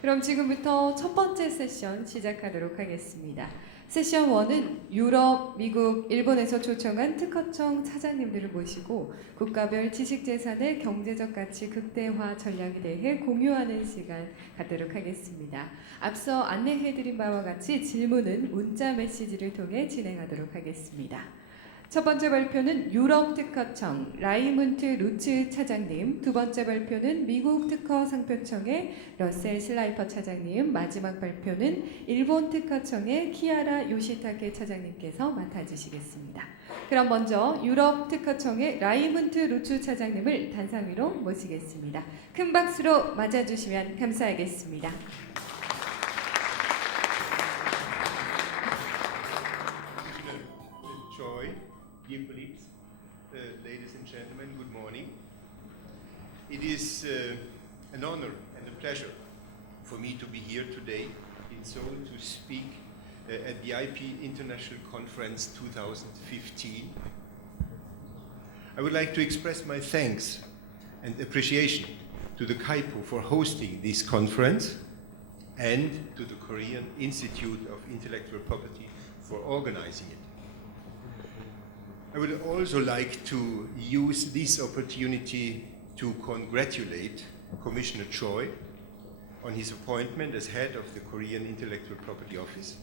그럼 지금부터 첫 번째 세션 시작하도록 하겠습니다. 세션 1은 유럽, 미국, 일본에서 초청한 특허청 차장님들을 모시고 국가별 지식재산의 경제적 가치 극대화 전략에 대해 공유하는 시간 갖도록 하겠습니다. 앞서 안내해드린 바와 같이 질문은 문자 메시지를 통해 진행하도록 하겠습니다. 첫 번째 발표는 유럽특허청 라이문트 루츠 차장님, 두 번째 발표는 미국 특허상표청의 러셀 실라이퍼 차장님, 마지막 발표는 일본 특허청의 키아라 요시타케 차장님께서 맡아주시겠습니다. 그럼 먼저 유럽특허청의 라이문트 루츠 차장님을 단상 위로 모시겠습니다. 큰 박수로 맞아주시면 감사하겠습니다. Dear colleagues, ladies and gentlemen, good morning. It is an honor and a pleasure for me to be here today in Seoul to speak at the IP International Conference 2015. I would like to express my thanks and appreciation to the KAIPO for hosting this conference and to the Korean Institute of Intellectual Property for organizing it. I would also like to use this opportunity to congratulate Commissioner Choi on his appointment as head of the Korean Intellectual Property Office.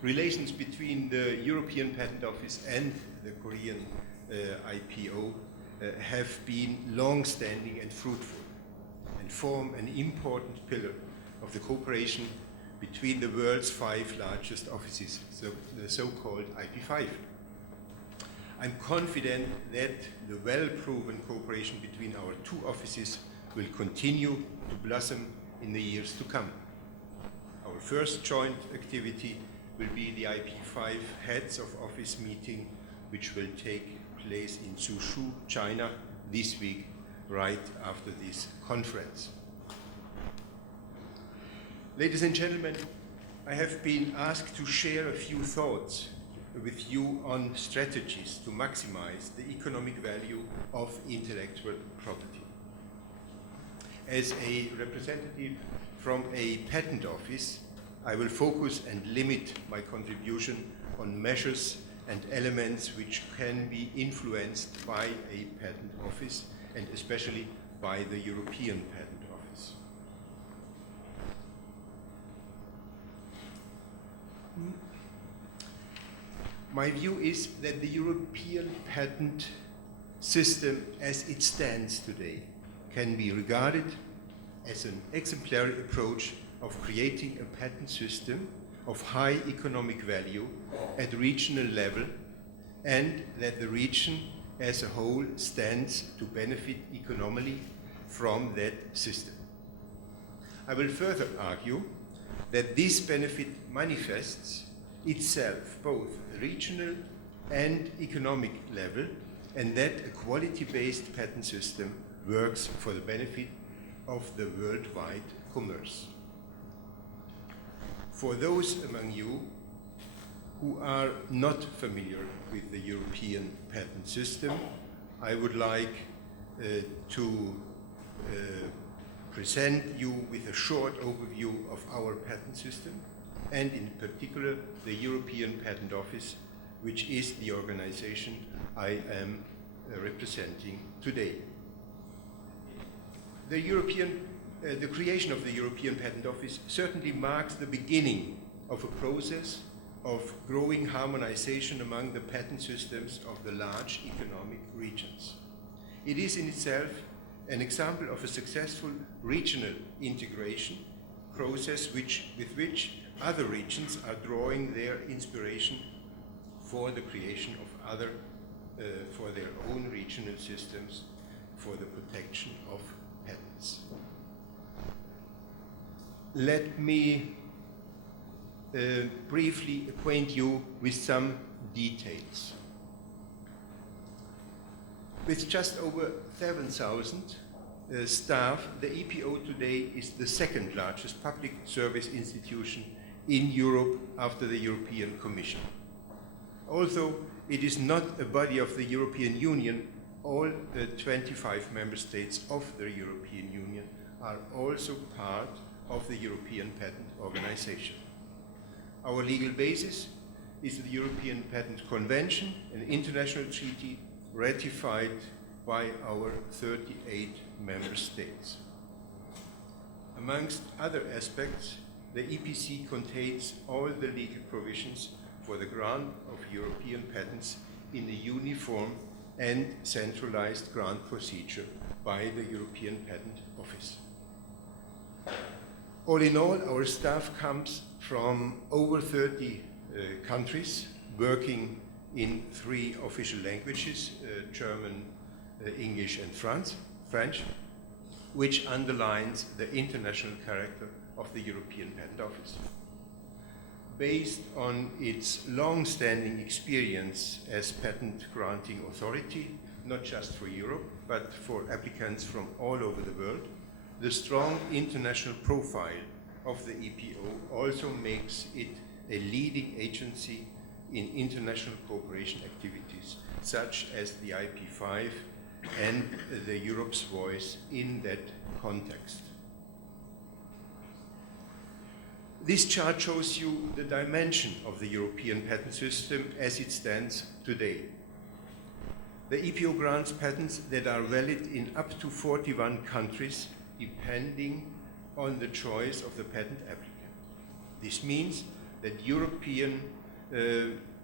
Relations between the European Patent Office and the Korean IPO have been long-standing and fruitful and form an important pillar of the cooperation between the world's 5 largest offices, the so-called IP5. I'm confident that the well-proven cooperation between our two offices will continue to blossom in the years to come. Our first joint activity will be the IP5 Heads of Office meeting, which will take place in Suzhou, China, this week, right after this conference. Ladies and gentlemen, I have been asked to share a few thoughts with you on strategies to maximize the economic value of intellectual property. As a representative from a patent office, I will focus and limit my contribution on measures and elements which can be influenced by a patent office and especially by the European Patent Office. My view is that the European patent system as it stands today can be regarded as an exemplary approach of creating a patent system of high economic value at regional level, and that the region as a whole stands to benefit economically from that system. I will further argue that this benefit manifests itself both regional and economic level, and that a quality-based patent system works for the benefit of the worldwide commerce. For those among you who are not familiar with the European patent system, I would like to present you with a short overview of our patent system, and in particular the European Patent Office, which is the organization I am representing today. The creation of the European Patent Office certainly marks the beginning of a process of growing harmonization among the patent systems of the large economic regions. It is in itself an example of a successful regional integration process with which other regions are drawing their inspiration for the creation of for their own regional systems for the protection of patents. Let me briefly acquaint you with some details. With just over 7,000 staff, the EPO today is the second largest public service institution in Europe after the European Commission. Although it is not a body of the European Union, all the 25 member states of the European Union are also part of the European Patent Organization. Our legal basis is the European Patent Convention, an international treaty ratified by our 38 member states. Amongst other aspects, the EPC contains all the legal provisions for the grant of European patents in a uniform and centralized grant procedure by the European Patent Office. All in all, our staff comes from over 30 countries, working in 3 official languages, German, English and French, which underlines the international character of the European Patent Office. Based on its long-standing experience as patent granting authority, not just for Europe, but for applicants from all over the world, the strong international profile of the EPO also makes it a leading agency in international cooperation activities, such as the IP5 and the Europe's Voice in that context. This chart shows you the dimension of the European patent system as it stands today. The EPO grants patents that are valid in up to 41 countries, depending on the choice of the patent applicant. This means that European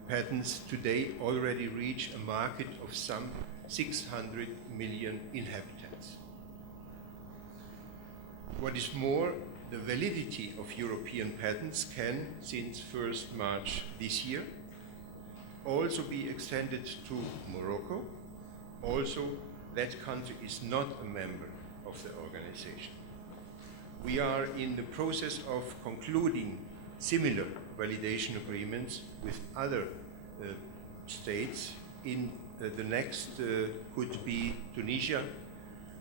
patents today already reach a market of some 600 million inhabitants. What is more, the validity of European patents can, since 1st March this year, also be extended to Morocco. Also, that country is not a member of the organization. We are in the process of concluding similar validation agreements with other states. In the next could be Tunisia,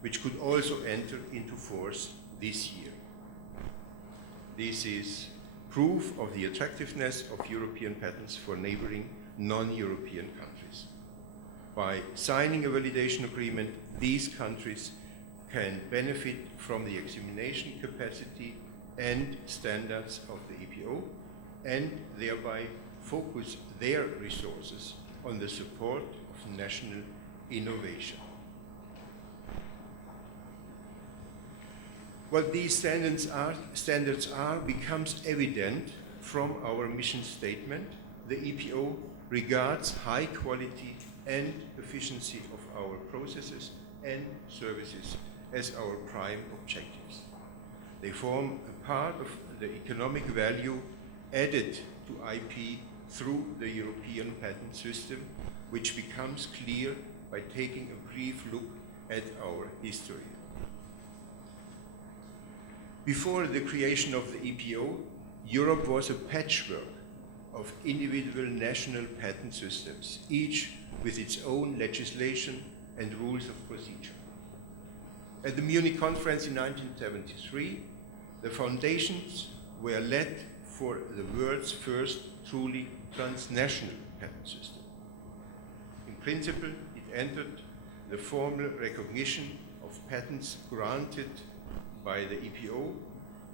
which could also enter into force this year. This is proof of the attractiveness of European patents for neighboring non-European countries. By signing a validation agreement, these countries can benefit from the examination capacity and standards of the EPO and thereby focus their resources on the support of national innovation. What these standards are becomes evident from our mission statement. The EPO regards high quality and efficiency of our processes and services as our prime objectives. They form a part of the economic value added to IP through the European patent system, which becomes clear by taking a brief look at our history. Before the creation of the EPO, Europe was a patchwork of individual national patent systems, each with its own legislation and rules of procedure. At the Munich conference in 1973, the foundations were laid for the world's first truly transnational patent system. In principle, it entered the formal recognition of patents granted by the EPO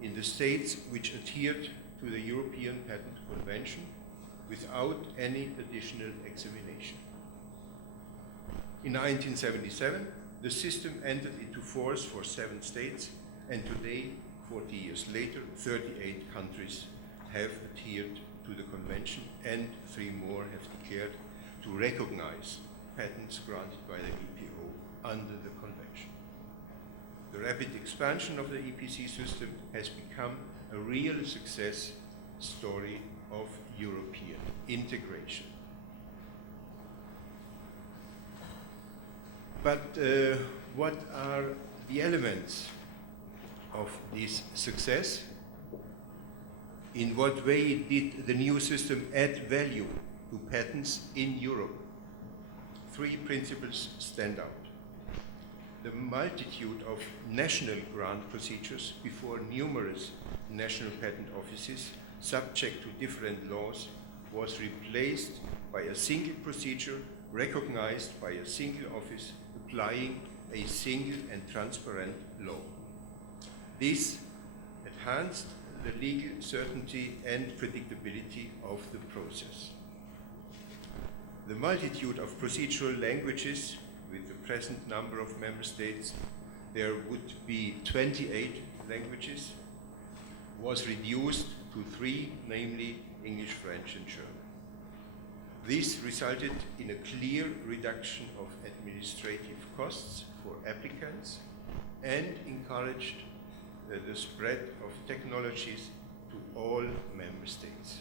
in the states which adhered to the European Patent Convention without any additional examination. In 1977, the system entered into force for 7 states, and today, 40 years later, 38 countries have adhered to the convention, and 3 more have declared to recognize patents granted by the EPO under the convention. The rapid expansion of the EPC system has become a real success story of European integration. But what are the elements of this success? In what way did the new system add value to patents in Europe? 3 principles stand out. The multitude of national grant procedures before numerous national patent offices, subject to different laws, was replaced by a single procedure recognized by a single office applying a single and transparent law. This enhanced the legal certainty and predictability of the process. The multitude of procedural languages, with the present number of member states, there would be 28 languages, was reduced to 3, namely English, French, and German. This resulted in a clear reduction of administrative costs for applicants and encouraged the spread of technologies to all member states.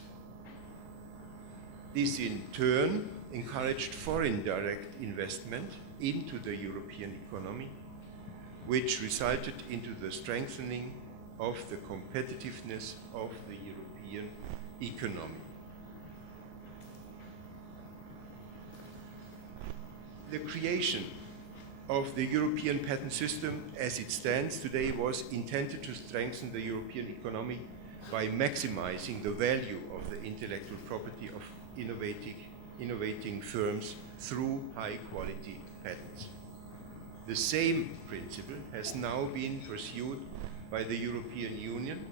This in turn encouraged foreign direct investment into the European economy, which resulted into the strengthening of the competitiveness of the European economy. The creation of the European patent system as it stands today was intended to strengthen the European economy by maximizing the value of the intellectual property of innovating firms through high-quality patents. The same principle has now been pursued by the European Union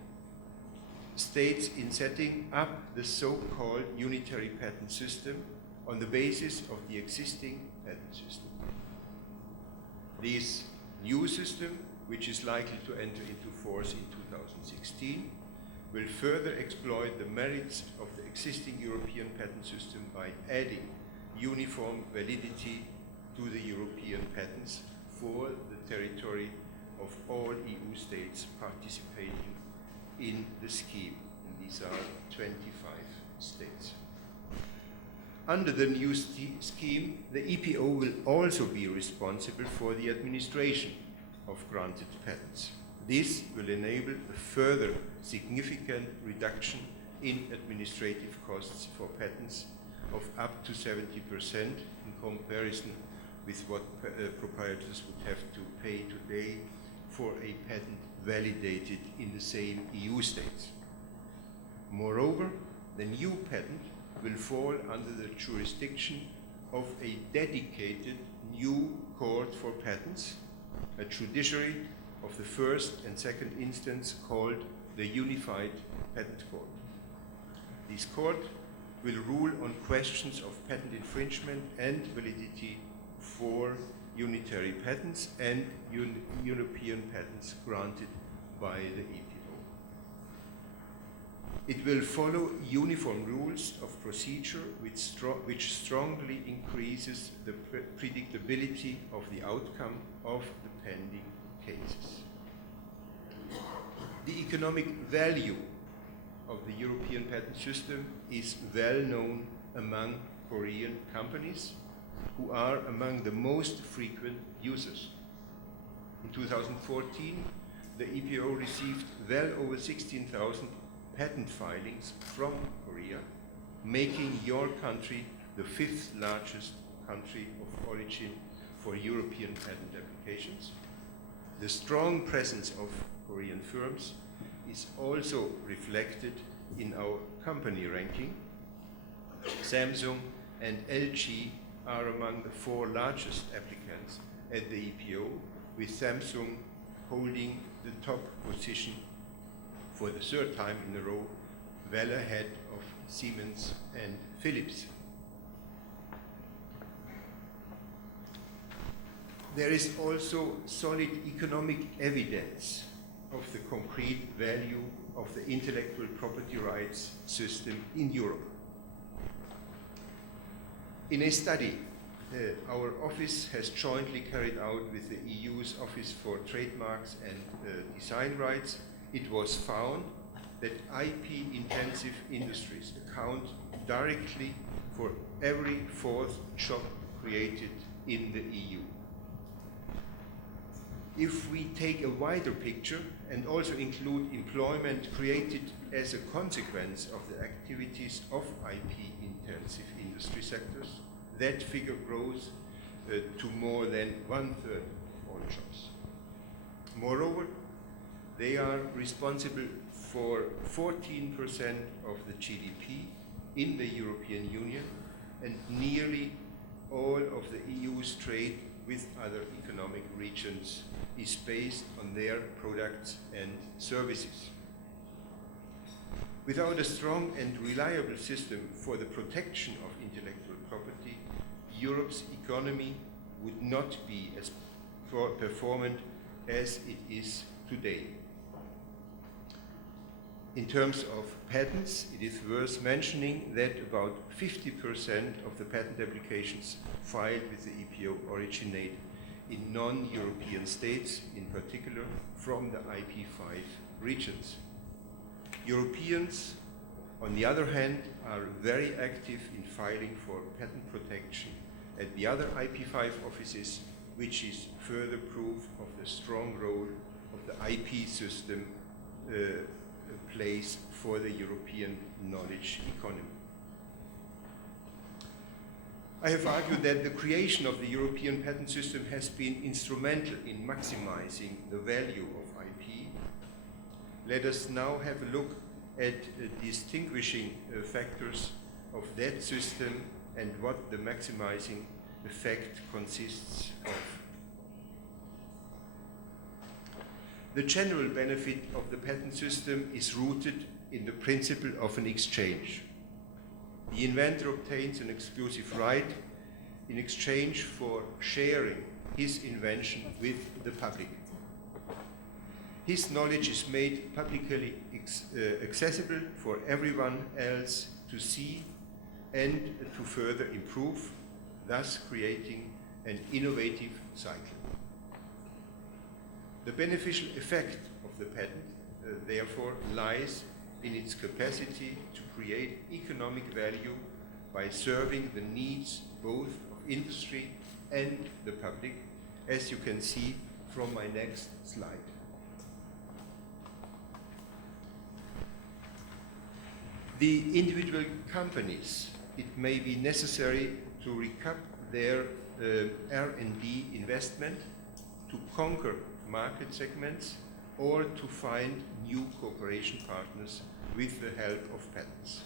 states in setting up the so-called unitary patent system on the basis of the existing patent system. This new system, which is likely to enter into force in 2016, will further exploit the merits of the existing European patent system by adding uniform validity to the European patents for the territory of all EU states participating in the scheme. And these are 25 states. Under the new scheme, the EPO will also be responsible for the administration of granted patents. This will enable a further significant reduction in administrative costs for patents of up to 70% in comparison with what proprietors would have to pay today for a patent validated in the same EU states. Moreover, the new patent will fall under the jurisdiction of a dedicated new court for patents, a judiciary of the first and second instance called the Unified Patent Court. This court will rule on questions of patent infringement and validity for unitary patents and European patents granted by the EPO. It will follow uniform rules of procedure which strongly increases the predictability of the outcome of the pending cases. The economic value of the European patent system is well known among Korean companies, who are among the most frequent users. In 2014, the EPO received well over 16,000 patent filings from Korea, making your country the 5th largest country of origin for European patent applications. The strong presence of Korean firms is also reflected in our company ranking. Samsung and LG are among the 4 largest applicants at the EPO, with Samsung holding the top position for the 3rd time in a row, well ahead of Siemens and Philips. There is also solid economic evidence of the concrete value of the intellectual property rights system in Europe. In a study our office has jointly carried out with the EU's Office for Trademarks and Design Rights, it was found that IP-intensive industries account directly for every 4th job created in the EU. If we take a wider picture and also include employment created as a consequence of the activities of IP-intensive industry sectors, that figure grows to more than 1/3 of all jobs. Moreover, they are responsible for 14% of the GDP in the European Union, and nearly all of the EU's trade with other economic regions is based on their products and services. Without a strong and reliable system for the protection of intellectual property, Europe's economy would not be as performant as it is today. In terms of patents, it is worth mentioning that about 50% of the patent applications filed with the EPO originate in non-European states, in particular from the IP5 regions. Europeans, on the other hand, are very active in filing for patent protection at the other IP5 offices, which is further proof of the strong role of the IP system plays for the European knowledge economy. I have argued that the creation of the European patent system has been instrumental in maximizing the value of IP. Let us now have a look at distinguishing factors of that system and what the maximizing effect consists of. The general benefit of the patent system is rooted in the principle of an exchange. The inventor obtains an exclusive right in exchange for sharing his invention with the public. His knowledge is made publicly accessible for everyone else to see and to further improve, thus creating an innovative cycle. The beneficial effect of the patent, therefore, lies in its capacity to create economic value by serving the needs both of industry and the public, as you can see from my next slide. The individual companies, it may be necessary to recap their R&D investment, to conquer market segments, or to find new cooperation partners with the help of patents.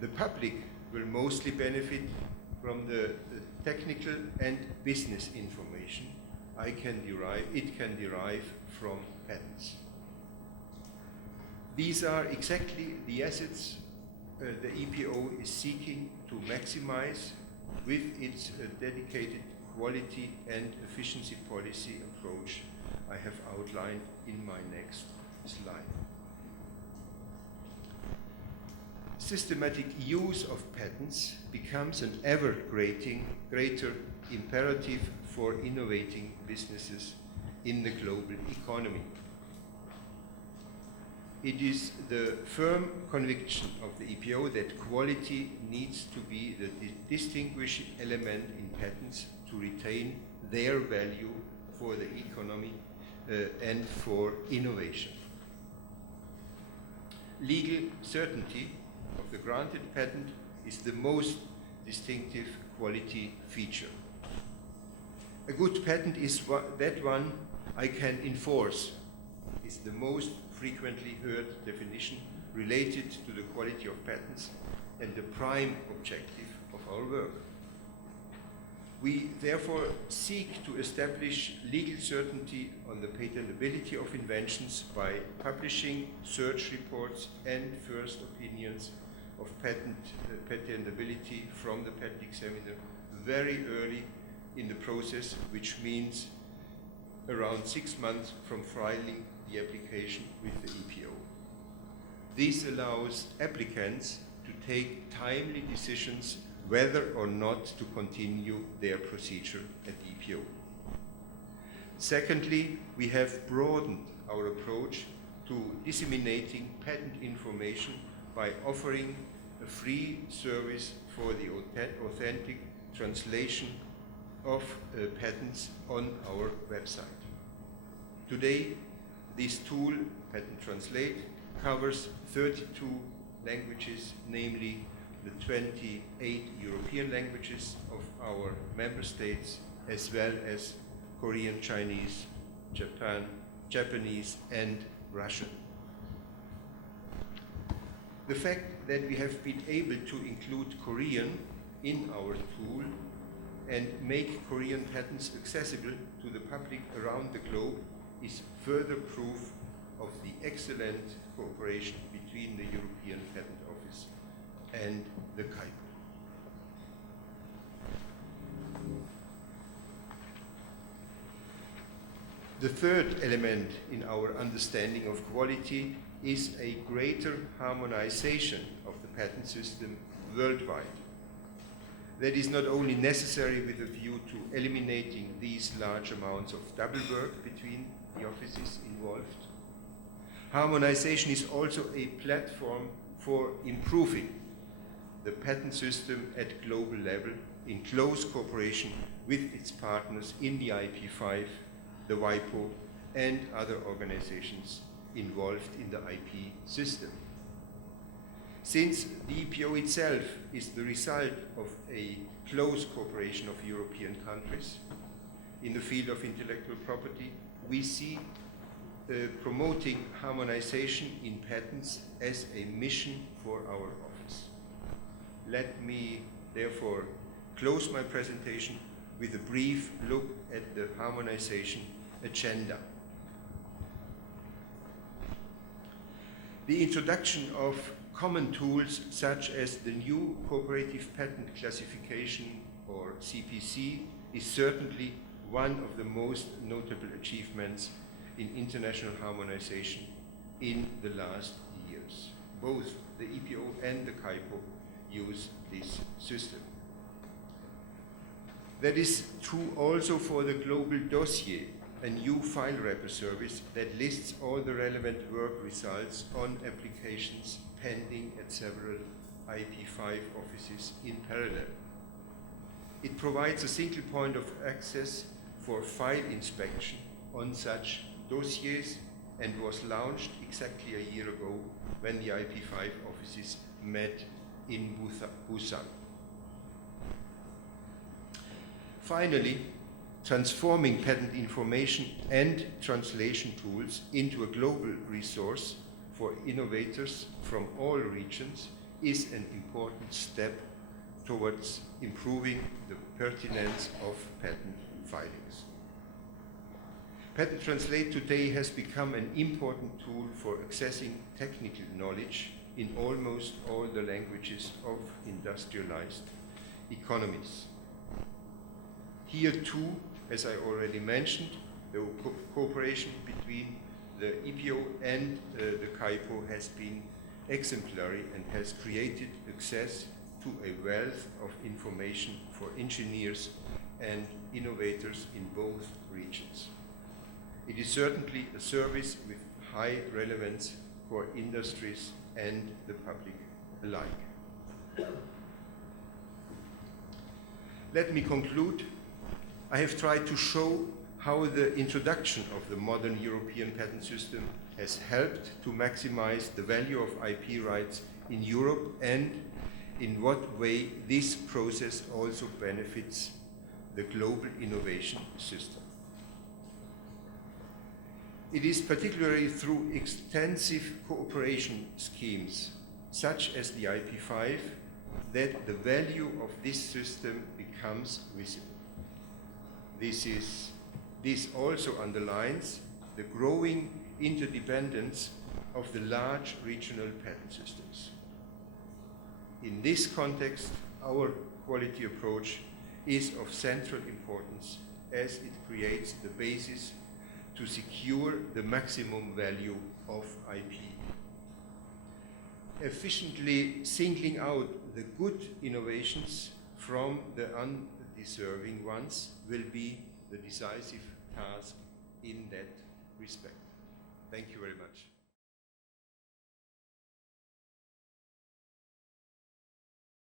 The public will mostly benefit from the technical and business information it can derive from patents. These are exactly the assets the EPO is seeking to maximize with its dedicated quality and efficiency policy approach I have outlined in my next slide. Systematic use of patents becomes an ever greater imperative for innovating businesses in the global economy. It is the firm conviction of the EPO that quality needs to be the distinguishing element in patents to retain their value for the economy and for innovation. Legal certainty of the granted patent is the most distinctive quality feature. A good patent is that one I can enforce, is the most frequently heard definition related to the quality of patents and the prime objective of our work. We therefore seek to establish legal certainty on the patentability of inventions by publishing search reports and first opinions of patentability from the patent examiner very early in the process, which means around 6 months from filing the application with the EPO. This allows applicants to take timely decisions whether or not to continue their procedure at the EPO. Secondly, we have broadened our approach to disseminating patent information by offering a free service for the authentic translation of patents on our website. Today, this tool, Patent Translate, covers 32 languages, namely the 28 European languages of our member states, as well as Korean, Chinese, Japanese, and Russian. The fact that we have been able to include Korean in our tool and make Korean patents accessible to the public around the globe is further proof of the excellent cooperation between the European Patent Office and the KAIPO. The third element in our understanding of quality is a greater harmonization of the patent system worldwide. That is not only necessary with a view to eliminating these large amounts of double work between the offices involved. Harmonization is also a platform for improving the patent system at global level in close cooperation with its partners in the IP5, the WIPO, and other organizations involved in the IP system. Since the EPO itself is the result of a close cooperation of European countries in the field of intellectual property, we see promoting harmonization in patents as a mission for our office. Let me therefore close my presentation with a brief look at the Harmonization Agenda. The introduction of common tools such as the new Cooperative Patent Classification, or CPC, is certainly one of the most notable achievements in international harmonization in the last years. Both the EPO and the KAIPO use this system. That is true also for the global Dossier, a new file wrapper service that lists all the relevant work results on applications pending at several IP5 offices in parallel. It provides a single point of access for file inspection on such dossiers and was launched exactly a year ago when the IP5 offices met in Busan. Finally, transforming patent information and translation tools into a global resource for innovators from all regions is an important step towards improving the pertinence of patent filings. Patent Translate today has become an important tool for accessing technical knowledge in almost all the languages of industrialized economies. Here too, as I already mentioned, the cooperation between the EPO and the KAIPO has been exemplary and has created access to a wealth of information for engineers and innovators in both regions. It is certainly a service with high relevance for industries and the public alike. Let me conclude. I have tried to show how the introduction of the modern European patent system has helped to maximize the value of IP rights in Europe and in what way this process also benefits the global innovation system. It is particularly through extensive cooperation schemes, such as the IP5, that the value of this system becomes visible. This also underlines the growing interdependence of the large regional patent systems. In this context, our quality approach is of central importance as it creates the basis to secure the maximum value of IP. Efficiently singling out the good innovations from the undeserving ones will be the decisive task in that respect. Thank you very much.